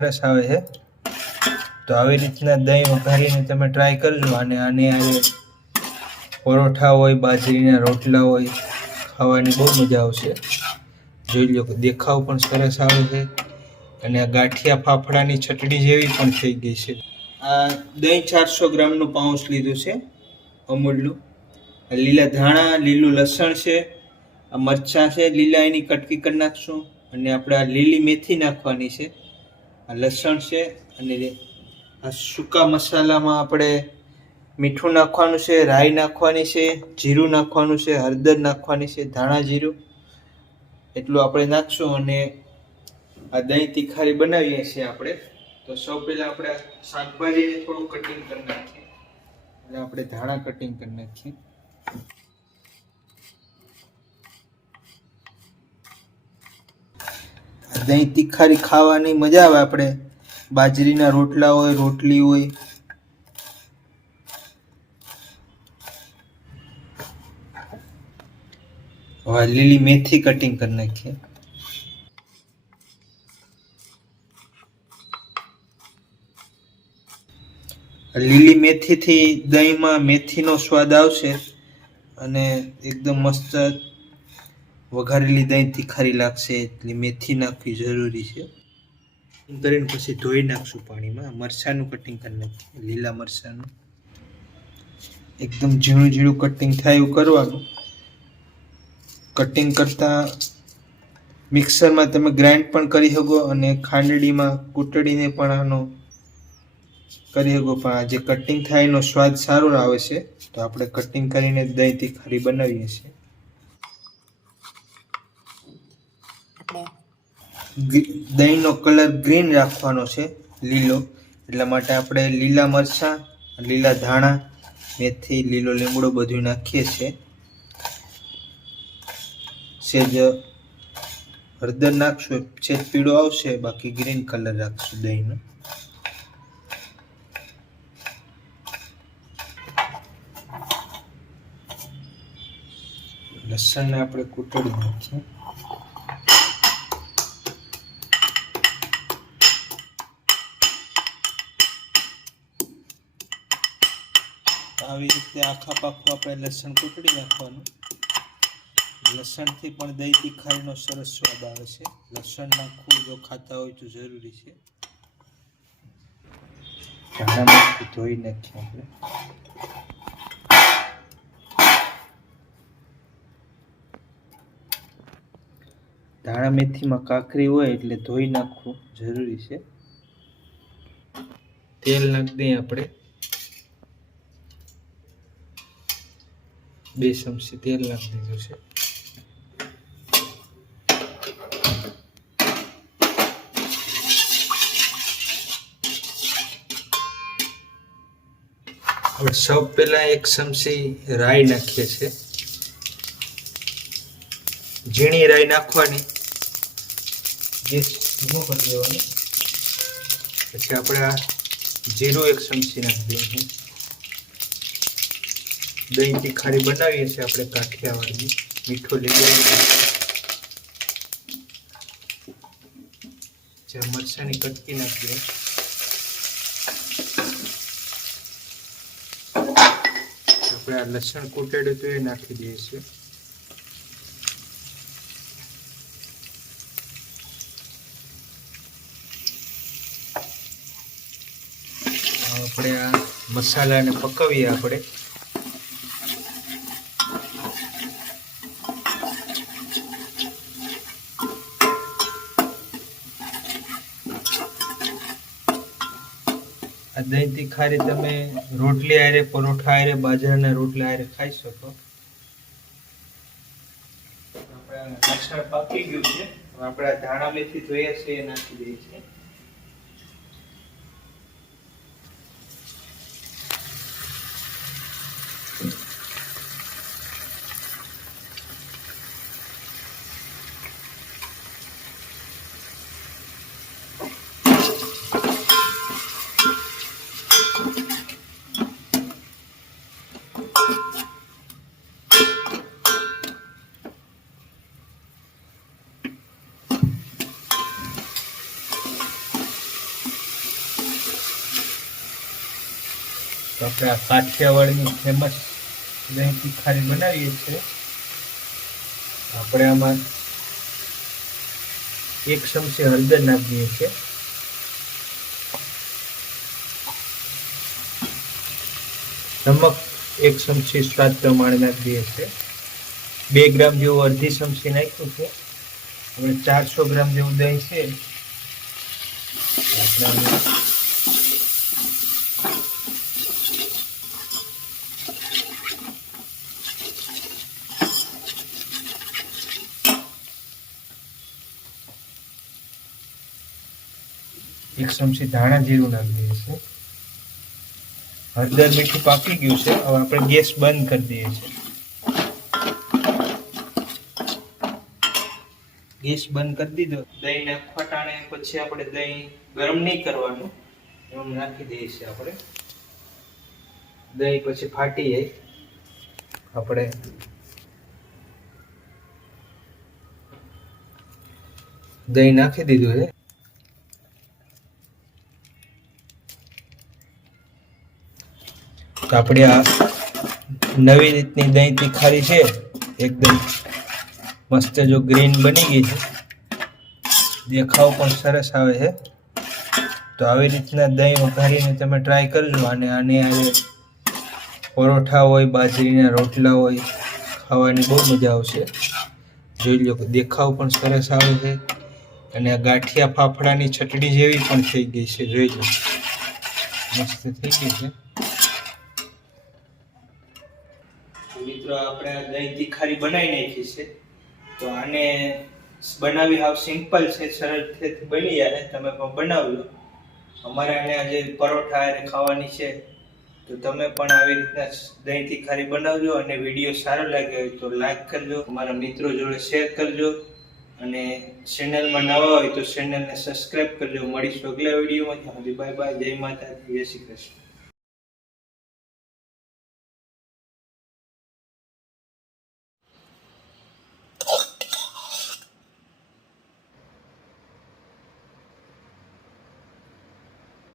સરસ આવે છે. તો આવી રીતના દહીં વઘારીને તમે ટ્રાય કરજો અને આને આવે. પરોઠા હોય, બાજરીના રોટલા હોય, ખાવાની બહુ મજા આવશે. જોઈ લો કે દેખાવ પણ સરસ આવે છે. અને આ ગાંઠિયા ફાફડાની ચટણી જેવી પણ થઈ ગઈ છે. આ દહીં ચારસો ગ્રામનું પાઉસ લીધું છે, અમૂલનું. લીલા ધાણા, લીલું લસણ છે, આ મરચાં છે, લીલા એની કટકી કરી નાખશું. અને આપણે આ લીલી મેથી નાખવાની છે. લસણ છે અને આ સૂકા મસાલામાં આપણે મીઠું નાખવાનું છે, રાઈ નાખવાની છે, જીરું નાખવાનું છે, હળદર નાખવાની છે, ધાણા જીરું. એટલું આપણે નાખશું અને આ દહીં તીખારી બનાવીએ છીએ આપણે. તો સૌ પહેલાં આપણે શાકભાજીને થોડું કટિંગ કરી નાખીએ. એટલે આપણે ધાણા કટિંગ કરી નાખીએ. દહીં તીખારી ખાવાની મજા આવે આપણે. બાજરીના રોટલા હોય, રોટલી હોય. હવે લીલી મેથી કટિંગ કરી નાખીએ. લીલી મેથીથી દહીંમાં મેથીનો સ્વાદ આવશે અને એકદમ મસ્ત વઘારેલી દહીં તીખારી લાગશે એટલે મેથી નાખવી જરૂરી છે. કરીને પછી ધોઈ નાખશું પાણીમાં. મરચાંનું કટિંગ કરી નાખીએ લીલા મરચાંનું. એકદમ ઝીણું ઝીણું કટિંગ થાય એવું કરવાનું. કટિંગ કરતાં મિક્સરમાં તમે ગ્રાઇન્ડ પણ કરી શકો અને ખાંડડીમાં કૂટડીને પણ આનો કરી શકો. પણ આ જે કટિંગ થાય એનો સ્વાદ સારો આવે છે. તો આપણે કટિંગ કરીને દહીં તીખારી બનાવીએ છીએ. દહીંનો કલર ગ્રીન રાખવાનો છે, લીલો. એટલા માટે આપણે લીલા મરચાં, લીલા ધાણા, મેથી, લીલો લીમડો બધું નાખીએ છીએ. સેજ હળદર નાખશું સેજ પીળો આવશે, બાકી ગ્રીન કલર રાખશું દહીંનો. લસણને આપણે કૂટડી નાખીએ. આવી રીતે આખા પાખું આપણે લસણ કૂટડી નાખવાનું. લસણથી પણ દહીં તીખારીનો સરસ સ્વાદ આવે છે. લસણ નાખવું જો ખાતા હોય તો જરૂરી છે. ધોઈ નાખીએ આપણે. ધાણા મેથીમાં કાકરી હોય એટલે ધોઈ નાખવું જરૂરી છે. તેલ નાખી દઈએ આપણે. બે ચમચી તેલ નાખી દીધું છે. હવે સૌ પહેલા એક ચમચી રાઈ નાખીએ છીએ ઝીણી રાઈ નાખવાની. ગેસ ધીમો કરી દેવાનો. પછી આપણે આ જીરું એક ચમચી નાખી દઈએ દહીં ખારી બનાવીએ છીએ આપણે કાઠિયાવાડની મીઠો લીધો જ્યાં મરસાની કટકી નાખીએ. આપણે આ લસણ કૂટેડું તો એ નાખી દઈએ છીએ. આપણે આ મસાલાને પકવીએ આપણે. આ દહીં તીખારી તમે રોટલી આરે પરોઠા આરે બાજરાના રોટલા આરે ખાઈ શકો. આપણે લસણ પાકી ગયું છે. આપણે ધાણા મેથી જોઈએ છે એ નાખી દઈએ છીએ તો આપણે આ કાઠિયાવાડની ફેમસ દહીં તીખારી બનાવીએ છીએ. આપણે આમાં એક ચમચી હળદર નાખીએ છીએ. નમક એક ચમચી સ્વાદ પ્રમાણે નાખીએ છીએ. બે ગ્રામ જેવું અડધી ચમચી નાખ્યું છે. આપણે ચારસો ગ્રામ જેવું દહીં છે. આપણે એક ચમચી ધાણા જીરું નાખી દઈએ છે હળદર મીઠું પાકી ગયું છે. હવે આપણે ગેસ બંધ કરી દઈએ છીએ. ગેસ બંધ કરી દીધો. દહીં નાખવા ટાણે પછી આપણે દહીં ગરમ નહીં કરવાનું. એમ નાખી દઈએ છીએ આપણે. દહીં પછી ફાટી જાય. આપણે દહીં નાખી દીધું છે. તો આપણે આ નવી રીતની દહીં તીખારી છે, એકદમ મસ્ત જો ગ્રીન બની ગઈ છે. દેખાવ પણ સરસ આવે છે. તો આવી રીતના દહીં વઘારીને તમે ટ્રાય કરજો અને આને આજે પરોઠા હોય, બાજરીના રોટલા હોય, ખાવાની બહુ મજા આવશે. જોઈ લો દેખાવ પણ સરસ આવે છે. અને આ ગાંઠિયા ફાફડાની ચટણી જેવી પણ થઈ ગઈ છે, જોઈ લો મસ્ત થઈ ગઈ છે. મિત્રો આપણે દહીં તીખારી બનાવી નાખી છે. તો આને બનાવી હાવ સિમ્પલ છે સરળથી બની જાય, તમે પણ બનાવજો. અમારે આને આજે પરોઠા હારે ખાવાની છે. તો તમે પણ આવી રીતના દહીં તીખારી બનાવજો અને વીડિયો સારો લાગ્યો હોય તો લાઈક કરજો, અમારા મિત્રો જોડે શેર કરજો. અને ચેનલમાં નવા હોય તો ચેનલને સબસ્ક્રાઈબ કરજો. મળીશું અગલા વિડીયોમાં. ત્યાં સુધી બાય બાય. જય માતા જય શ્રી કૃષ્ણ.